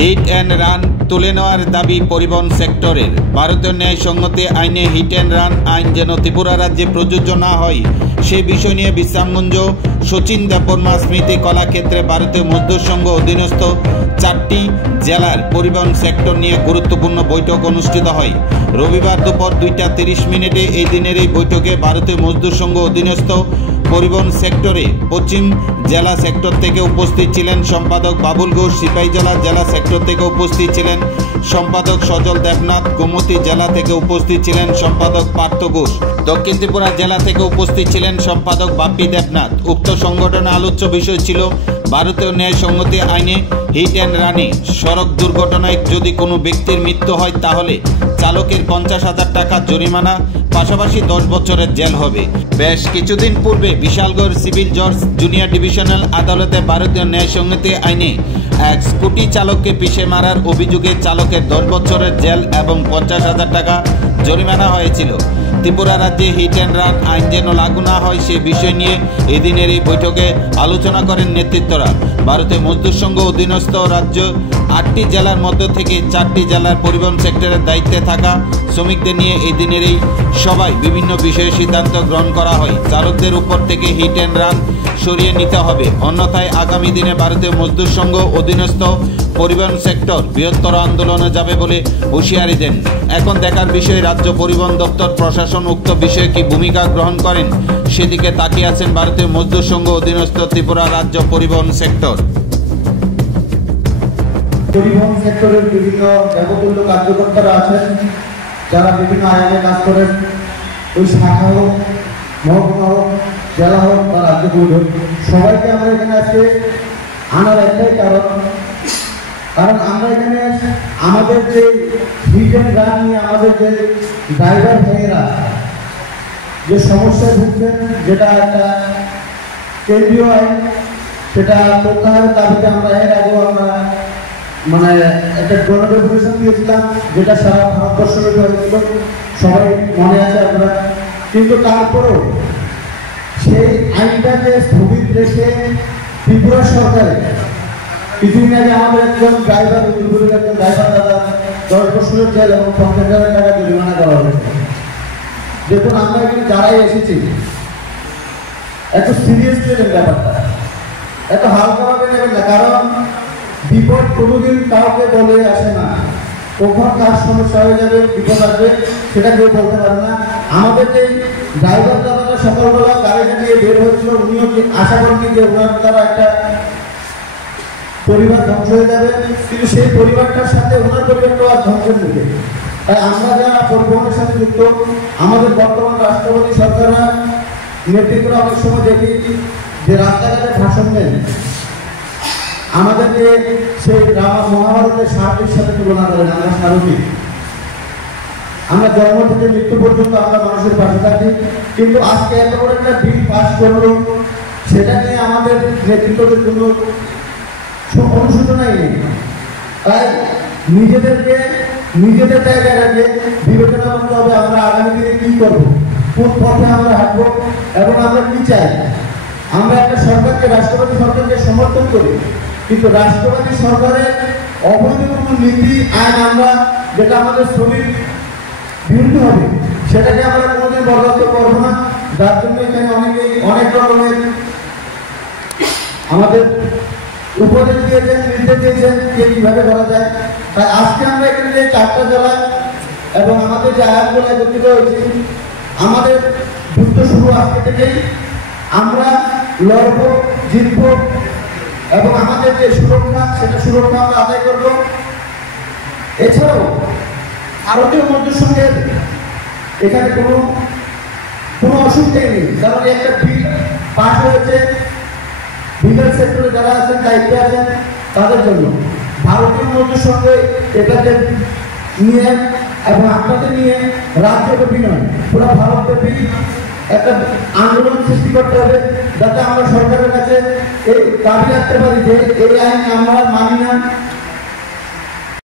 Hit and run তুলে নেওয়ার দাবি পরিবহন সেক্টরের। ভারতীয় ন্যায় সংহতি আইনে হিট অ্যান্ড রান আইন যেন ত্রিপুরা রাজ্যে প্রযোজ্য না হয় সে বিষয় নিয়ে বিশ্রামগঞ্জ শচীন দেববর্মা স্মৃতি কলাক্ষেত্রে ভারতীয় মজদুর সংঘ অধীনস্থ 4টি জেলার পরিবহন সেক্টর নিয়ে গুরুত্বপূর্ণ বৈঠক অনুষ্ঠিত হয়। রবিবার দুপুর 2:30 এই দিনের এই বৈঠকে ভারতীয় মজদুর সংঘ অধীনস্থ পরিবহন সেক্টরে পশ্চিম জেলা সেক্টর থেকে উপস্থিত ছিলেন সম্পাদক বাবুল ঘোষ, সিপাহীজলা জেলা সেক্টর থেকে উপস্থিত ছিলেন সম্পাদক সজল দেবনাথ, গোমতী জেলা থেকে উপস্থিত ছিলেন সম্পাদক পার্থ ঘোষ, দক্ষিণ ত্রিপুরা জেলা থেকে উপস্থিত ছিলেন সম্পাদক বাপ্পি দেবনাথ। উক্ত সংগঠনের আলোচ্য বিষয় ছিল ভারতীয় ন্যায় সংহতি আইনে হিট অ্যান্ড রানে সড়ক দুর্ঘটনায় যদি কোনো ব্যক্তির মৃত্যু হয় তাহলে চালকের 50,000 টাকা জরিমানা, পাশাপাশি 10 বছরের জেল হবে। বেশ কিছুদিন পূর্বে বিশালগড় সিভিল জজ জুনিয়র ডিভিশনাল আদালতে ভারতীয় ন্যায় সংহতি আইনে এক স্কুটি চালককে পিষে মারার অভিযোগে চালকের 10 বছরের জেল এবং 50,000 টাকা জরিমানা হয়েছিল। ত্রিপুরা রাজ্যে হিট অ্যান্ড রান আইন যেন লাগু না হয় সে বিষয় নিয়ে এদিনের এই বৈঠকে আলোচনা করেন নেতৃত্বরা। ভারতীয় মজদুর সংঘ অধীনস্থ রাজ্য 8টি জেলার মধ্য থেকে 4টি জেলার পরিবহন সেক্টরের দায়িত্বে থাকা শ্রমিকদের নিয়ে এই দিনের এই সভায় বিভিন্ন বিষয়ে সিদ্ধান্ত গ্রহণ করা হয়। চালকদের উপর থেকে হিট অ্যান্ড রান সরিয়ে নিতে হবে, অন্যথায় আগামী দিনে ভারতীয় মজদুর সংঘ অধীনস্থ পরিবহন সেক্টর বৃহত্তর আন্দোলনে যাবে বলে হুঁশিয়ারি দেন। এখন দেখার বিষয় রাজ্য পরিবহন দপ্তর প্রশাসন উক্ত বিষয়ে কি ভূমিকা গ্রহণ করেন সেদিকে তাকিয়ে আছেন ভারতীয় মজদুর সংঘ অধীনস্থ ত্রিপুরা রাজ্য পরিবহন সেক্টর। পরিবহন সেক্টরের বিভিন্ন দেবতুল্য কার্যকর্তারা আছেন যারা বিভিন্ন আইনে কাজ করেন, ওই শাখা হোক, মহকুমা হোক, জেলা হোক বা রাজ্য বোর্ড হোক, সবাইকে আমরা এখানে আজকে আনার একটাই কারণ আমরা এখানে আমাদের যে হিট অ্যান্ড রান নিয়ে আমাদের যে ড্রাইভার ভাইয়েরা যে সমস্যায় ভুগছেন, যেটা একটা কেন্দ্রীয় আইন, সেটা প্রত্যাহারের দাবিতে আমরা এর আগেও আমরা একটা গণডেপুটেশন দিয়েছিলাম, যেটা সারা ভারতবর্ষের হয়েছিল, সবাই মনে আছে আমরা। কিন্তু তারপরেও সেই আইনটাকে স্থগিত রেখে ত্রিপুরা সরকারে কিছুদিন আগে আমাদের একজন ড্রাইভার দাদা 10 বছরের জেল এবং 50,000 টাকা জরিমানা করা হয়েছে। দেখুন, আমরা এখানে যারাই এসেছি এত সিরিয়াস নেবেন ব্যাপারটা, এত হালকাভাবে নেবেন না, কারণ বিপদ কোনোদিন কাউকে বলে আসে না। কখন কার সমস্যা হয়ে যাবে, বিপদ আসবে সেটা কেউ বলতে পারে না। আমাদের যে ড্রাইভার দাদাটা সকালবেলা গাড়িটা নিয়ে বের হয়েছিল, উনিও আশা করেননি যে ওনার দ্বারা একটা পরিবার ধ্বংস হয়ে যাবে, কিন্তু সেই পরিবারটার সাথে ওনার পরিবারটাও আর ধ্বংসের মুখে। তাই আমরা যারা পরিবহনের সাথে যুক্ত, আমাদের বর্তমান রাষ্ট্রপতি সরকাররা নেতৃত্বরা অনেক সময় দেখি যে রাস্তাঘাটে ভাষণ দেন, আমাদেরকে সেই মহাভারতের সারথীর সাথে তুলনা করেন। আমরা সারথী, আমরা জন্ম থেকে মৃত্যু পর্যন্ত আমরা মানুষের পাশে থাকি, কিন্তু আজকে এত বড় একটা বিল পাস করলো, সেটা নিয়ে আমাদের নেতৃত্বদের কোনো অনুশোচনাই নেই। তাই নিজেদেরকে নিজেদের জায়গায় রেখে বিবেচনা করতে হবে আমরা আগামী দিনে কি করবো, কোন পথে আমরা হাঁটবো এবং আমরা কি চাই। আমরা একটা সরকারকে, রাষ্ট্রপতি সরকারকে সমর্থন করি, কিন্তু রাষ্ট্রপতি সরকারের অবৈধ কোনো নীতি আইন আমরা যেটা আমাদের শ্রমিক বিরুদ্ধ হবে সেটাকে আমরা কোনোদিন বরদাস্ত করবো না। যার জন্য এখানে অনেকেই অনেক রকমের আমাদের উপদেশ দিয়েছেন, নির্দেশ দিয়েছেন যে কিভাবে করা যায়। তাই আজকে আমরা এখানে যে 4টা জেলা এবং আমাদের যে আয়াতগুলো একত্রিত হয়েছি, আমাদের যুদ্ধ শুরু আজকে থেকেই। আমরা লড়বো, জিতবো এবং আমাদের যে সুরক্ষা, সেটা সুরক্ষা আমরা আদায় করব। এছাড়াও ভারতীয় মজদুর সংঘের এখানে কোনো অসুবিধাই নেই, কারণ একটা বিল পাস হয়েছে বিল্ডার সেক্টরে যারা আছেন, দায়িত্বে আছেন তাদের জন্য। ভারতীয় মজদুর সংঘে এটাকে নিয়ে এবং আপনাদের নিয়ে রাজ্যব্যাপী নয়, পুরো ভারতব্যাপী একটা আন্দোলন সৃষ্টি করতে হবে, যাতে আমরা সরকারের কাছে এই দাবি রাখতে পারি যে এই আইন আমরা মানি না,